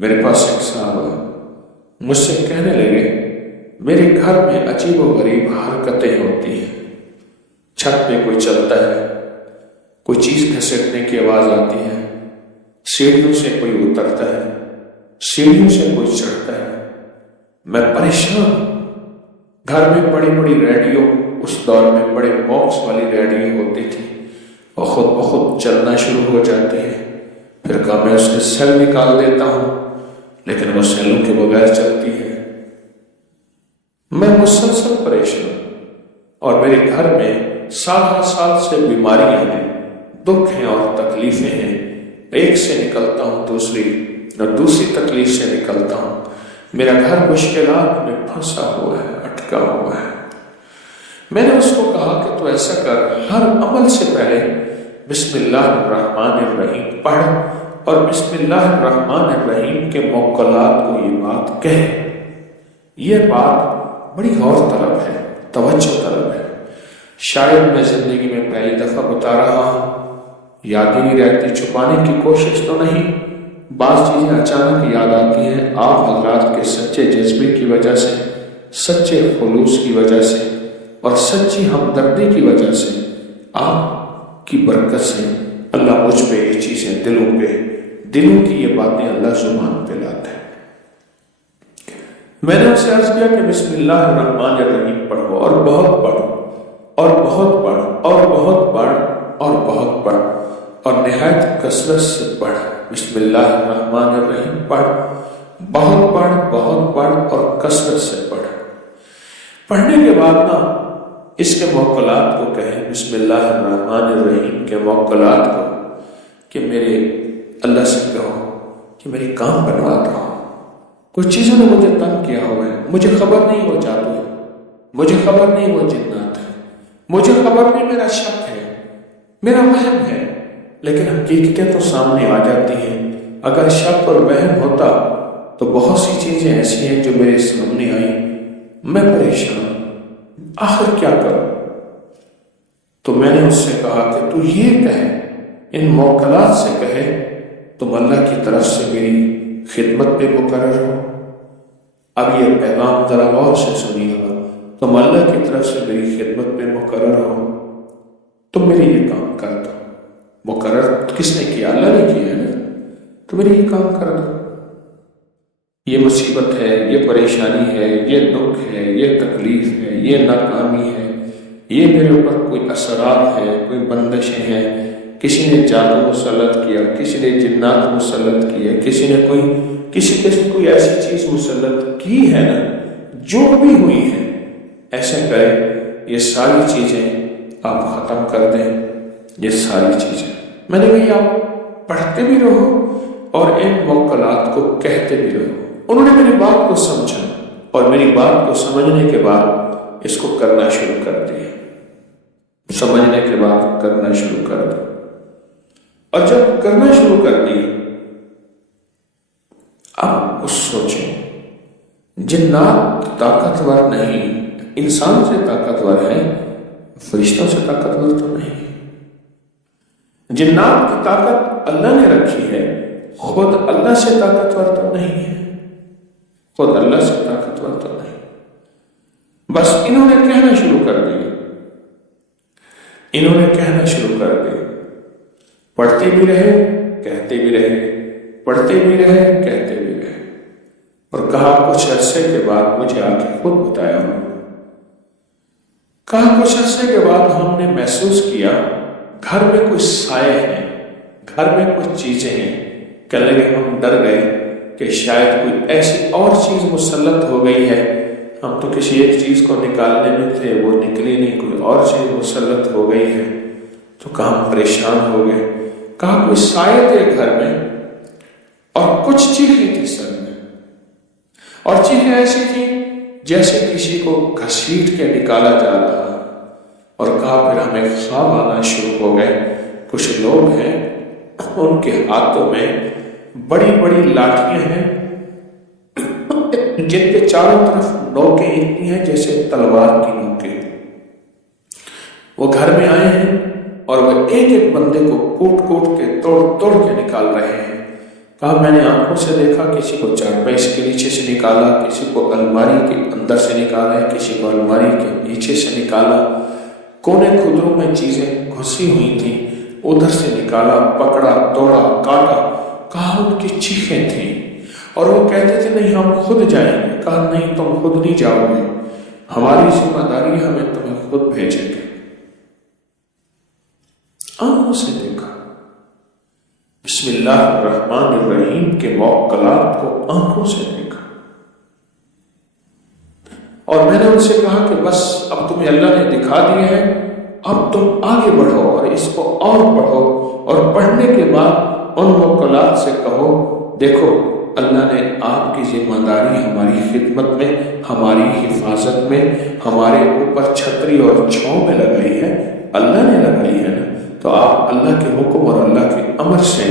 میرے پاس ایک صاحب مجھ سے کہنے لگے میرے گھر میں عجیب و غریب حرکتیں ہوتی ہیں، چھت پہ کوئی چلتا ہے، کوئی چیز گھسیٹنے کی آواز آتی ہے، سیڑھیوں سے کوئی اترتا ہے، سیڑھیوں سے کوئی چڑھتا ہے۔ میں پریشان۔ گھر میں بڑی بڑی ریڈیو، اس دور میں بڑے باکس والی ریڈیو ہوتی تھی، اور خود بخود چلنا شروع ہو جاتی ہے۔ پھر کہا میں اس کے سیل نکال دیتا ہوں، لیکن وہ سیلوں کے بغیر چلتی ہے۔ میں مسلسل پریشان، اور میرے گھر میں سال ہر سال سے بیماریاں ہیں، دکھ ہیں اور تکلیفیں ہیں۔ ایک سے نکلتا ہوں دوسری، اور دوسری تکلیف سے نکلتا ہوں۔ میرا گھر مشکلات میں پھنسا ہوا ہے، اٹکا ہوا ہے۔ میں نے اس کو کہا کہ تو ایسا کر، ہر عمل سے پہلے بسم اللہ الرحمن الرحیم پڑھ، اور بسم اللہ الرحمن الرحیم کے موکلات کو یہ بات کہے۔ یہ بات بڑی غور طلب ہے، توجہ طلب ہے۔ شاید میں زندگی میں پہلی دفعہ بتا رہا ہوں، یاد ہی نہیں رہتی، چھپانے کی کوشش تو نہیں، بعض چیزیں اچانک یاد آتی ہیں۔ آپ حضرات کے سچے جذبے کی وجہ سے، سچے خلوص کی وجہ سے، اور سچی ہمدردی کی وجہ سے، آپ کی برکت سے اللہ مجھ پہ یہ چیزیں دلوں کی یہ باتیں اللہ زبان پہ لاتا ہے۔ میں نے اسے عرض کیا کہ بسم اللہ الرحمن الرحیم پڑھو، اور بہت پڑھو، اور بہت پڑھ، اور بہت پڑھ، اور بہت پڑھ، اور نہایت کثرت سے پڑھ۔ بسم اللہ الرحمن الرحیم پڑھ، بہت پڑھ، بہت پڑھ، اور کثرت سے پڑھ۔ پڑھنے کے بعد نا اس کے موکلات کو کہیں، بسم اللہ الرحمن الرحیم کے موکلات کو، کہ میرے اللہ سے کہو کہ میری کام بنوا دو۔ کچھ چیزوں نے مجھے تنگ کیا ہوا ہے، مجھے خبر نہیں وہ جادو ہے، مجھے خبر نہیں وہ جنات ہے، مجھے خبر نہیں میرا شک ہے، میرا وہم ہے، لیکن حقیقتیں تو سامنے آ جاتی ہیں۔ اگر شک اور وہم ہوتا تو بہت سی چیزیں ایسی ہیں جو میرے سامنے آئیں، میں پریشان، آخر کیا کروں؟ تو میں نے اس سے کہا کہ تو یہ کہے، ان موکلات سے کہے، تم اللہ کی طرف سے میری خدمت پہ مقرر ہو۔ اب یہ پیغام ذرا غور سے سنیے گا، تم اللہ کی طرف سے میری خدمت پہ مقرر ہو، تم میری یہ کام کر دو۔ مقرر کس نے کیا؟ اللہ نے کیا ہے نا، تو میری یہ کام کر دو۔ یہ مصیبت ہے، یہ پریشانی ہے، یہ دکھ ہے، یہ تکلیف ہے، یہ ناکامی ہے، یہ میرے اوپر کوئی اثرات ہیں، کوئی بندشیں ہیں، کسی نے جادو مسلط کیا، کسی نے جنات مسلط کیا، کسی نے کسی قسم کوئی ایسی چیز مسلط کی ہے نا، جو بھی ہوئی ہے، ایسے کرے یہ ساری چیزیں آپ ختم کر دیں، یہ ساری چیزیں۔ میں نے کہا آپ پڑھتے بھی رہو اور ان موکلات کو کہتے بھی رہو۔ انہوں نے میری بات کو سمجھا، اور میری بات کو سمجھنے کے بعد اس کو کرنا شروع کر دیا، سمجھنے کے بعد کرنا شروع کر دیا۔ اور جب کرنا شروع کر دیا، اب اس سوچیں، جنات طاقتور نہیں، انسان سے طاقتور ہے، فرشتوں سے طاقتور تو نہیں۔ جنات کی طاقت اللہ نے رکھی ہے، خود اللہ سے طاقتور تو نہیں ہے، خود اللہ سے طاقتور تو نہیں۔ بس انہوں نے کہنا شروع کر دیا، انہوں نے کہنا شروع کر دیا، پڑھتے بھی رہے، کہتے بھی رہے، پڑھتے بھی رہے، کہتے بھی رہے، اور کہا کچھ عرصے کے بعد مجھے آ کے خود بتایا انہوں نے، کہا کچھ عرصے کے بعد ہم نے محسوس کیا گھر میں کچھ سائے ہیں، گھر میں کچھ چیزیں ہیں، کہنے لگے ہم ڈر گئے کہ شاید کوئی ایسی اور چیز مسلط ہو گئی ہے، ہم تو کسی ایک چیز کو نکالنے میں تھے، وہ نکلی نہیں، کوئی اور چیز مسلط ہو گئی ہے، تو کہا ہم پریشان ہو گئے۔ کہا کوئی سائے تھے گھر میں، اور کچھ چیخیں تھی سر میں، اور چیخیں ایسی تھی جیسے کسی کو گھسیٹ کے نکالا جا رہا، اور کہا پھر ہمیں خواب آنا شروع ہو گئے، کچھ لوگ ہیں ان کے ہاتھوں میں بڑی بڑی لاٹھیاں ہیں جن کے چاروں طرف نوکیں اتنی ہیں جیسے تلوار کی نوکیں، وہ گھر میں آئے ہیں اور وہ ایک ایک بندے کو کوٹ کوٹ کے توڑ توڑ کے نکال رہے ہیں۔ کہا میں نے آنکھوں سے دیکھا، کسی کو چارپائی کے نیچے سے نکالا، کسی کو الماری کے اندر سے نکالا ہے، کسی کو الماری کے نیچے سے نکالا، کونے خدروں میں چیزیں گھسی ہوئی تھیں، ادھر سے نکالا، پکڑا، توڑا، کاٹا۔ کہا ان کی چیخیں تھیں اور وہ کہتے تھے نہیں ہم خود جائیں گے۔ کہا نہیں تم خود نہیں جاؤ گے، ہماری ذمہ داری ہمیں تمہیں خود بھیجیں گے۔ آنکھوں سے دیکھا، بسم اللہ الرحمن الرحیم کے موکلات کو آنکھوں سے دیکھا، اور میں نے ان سے کہا کہ بس اب تمہیں اللہ نے دکھا دیا ہے، اب تم آگے بڑھو اور اس کو اور پڑھو، اور پڑھنے کے بعد ان موکلات سے کہو دیکھو اللہ نے آپ کی ذمہ داری ہماری خدمت میں، ہماری حفاظت میں، ہمارے اوپر چھتری اور چھاؤں میں لگائی ہے، اللہ نے لگائی ہے نا، تو آپ اللہ کے حکم اور اللہ کے امر سے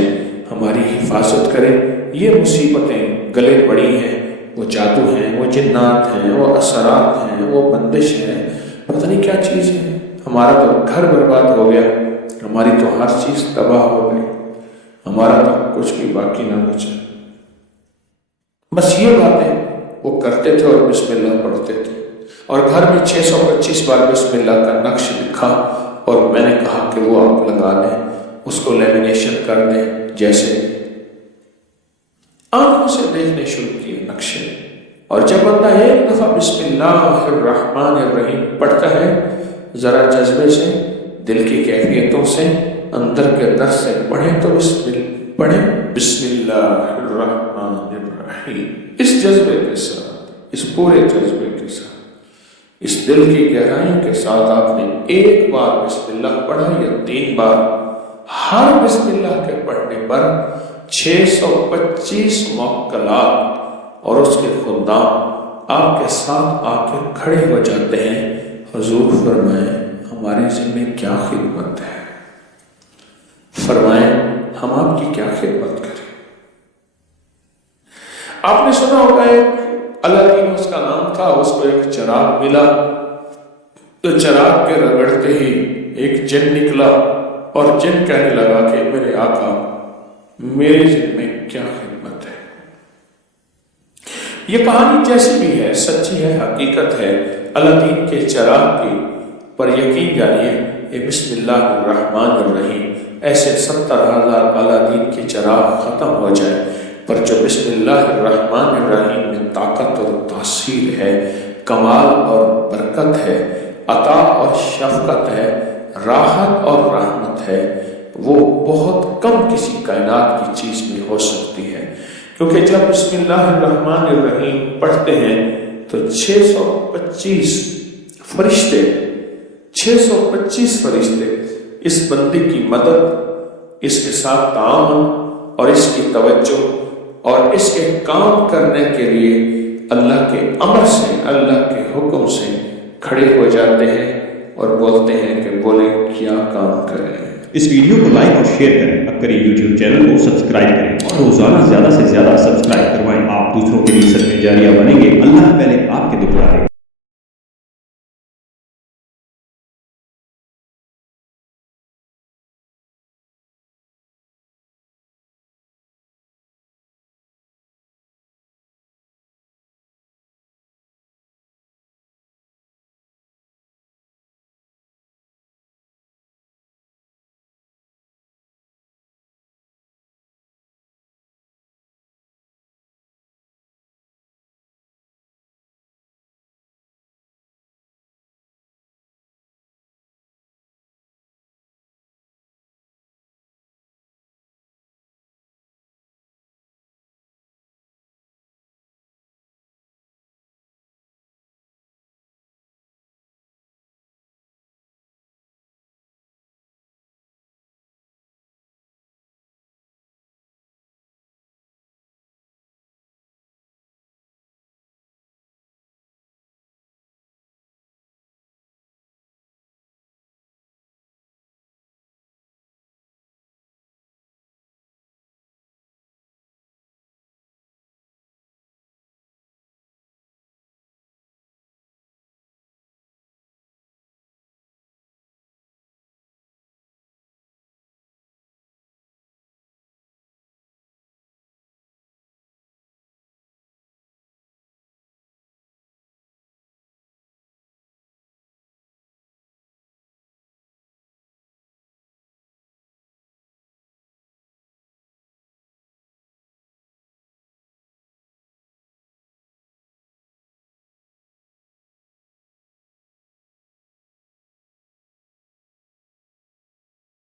ہماری حفاظت کریں۔ یہ مصیبتیں گلے پڑی ہیں، وہ جادو ہیں، وہ جنات ہیں، وہ اثرات ہیں، وہ بندش ہیں، پتہ نہیں کیا چیز ہے، ہمارا تو گھر برباد ہو گیا، ہماری تو ہر چیز تباہ ہو گئی، ہمارا تو کچھ بھی باقی نہ بچا۔ بس یہ باتیں وہ کرتے تھے اور بسم اللہ پڑھتے تھے، اور گھر میں 625 بار بسم اللہ کا نقش لکھا، اور میں نے کہا کہ وہ آپ لگا دیں، اس کو لیمینیشن کر دیں، جیسے آنکھوں سے دیکھنے شروع کیے نقشے۔ اور جب بندہ ایک دفعہ بسم اللہ الرحمن الرحیم پڑھتا ہے، ذرا جذبے سے، دل کی کیفیتوں سے، اندر کے در سے پڑھیں تو بسم اللہ الرحمن الرحیم، اس جذبے کے ساتھ، اس پورے جذبے کے ساتھ، اس دل کی گہرائیوں کے ساتھ آپ نے ایک بار بسم اللہ پڑھا یا 3 بار، ہر بسم اللہ کے پڑھنے پر 625 موکلات اور اس کے خدام آپ کے ساتھ آ کے کھڑے ہو جاتے ہیں۔ حضور فرمائیں ہمارے ذمہ کیا خدمت ہے، فرمائیں ہم آپ کی کیا خدمت کریں۔ آپ نے سنا ہوگا ایک الادین اس کا نام تھا، اس کو ایک چراغ ملا، تو چراغ کے رگڑتے ہی ایک جن نکلا، اور جن کہنے لگا کہ میرے آقا میرے ذمہ کیا خدمت ہے۔ یہ کہانی جیسی بھی ہے، سچی ہے، حقیقت ہے الادین کے چراغ کی، پر یقین جانیے یہ بسم اللہ الرحمن الرحیم ایسے 70,000 الادین کے چراغ ختم ہو جائے، پر جو بسم اللہ الرحمن الرحیم میں طاقت اور تاثیر ہے، کمال اور برکت ہے، عطا اور شفقت ہے، راحت اور رحمت ہے، وہ بہت کم کسی کائنات کی چیز میں ہو سکتی ہے۔ کیونکہ جب بسم اللہ الرحمن الرحیم پڑھتے ہیں تو 625 فرشتے اس بندے کی مدد، اس کے ساتھ تعاون اور اس کی توجہ اور اس کے کام کرنے کے لیے اللہ کے امر سے، اللہ کے حکم سے کھڑے ہو جاتے ہیں اور بولتے ہیں کہ بولے کیا کام کریں۔ اس ویڈیو کو لائک اور شیئر کریں، اب کریں یوٹیوب چینل کو سبسکرائب کریں اور روزانہ زیادہ سے زیادہ سبسکرائب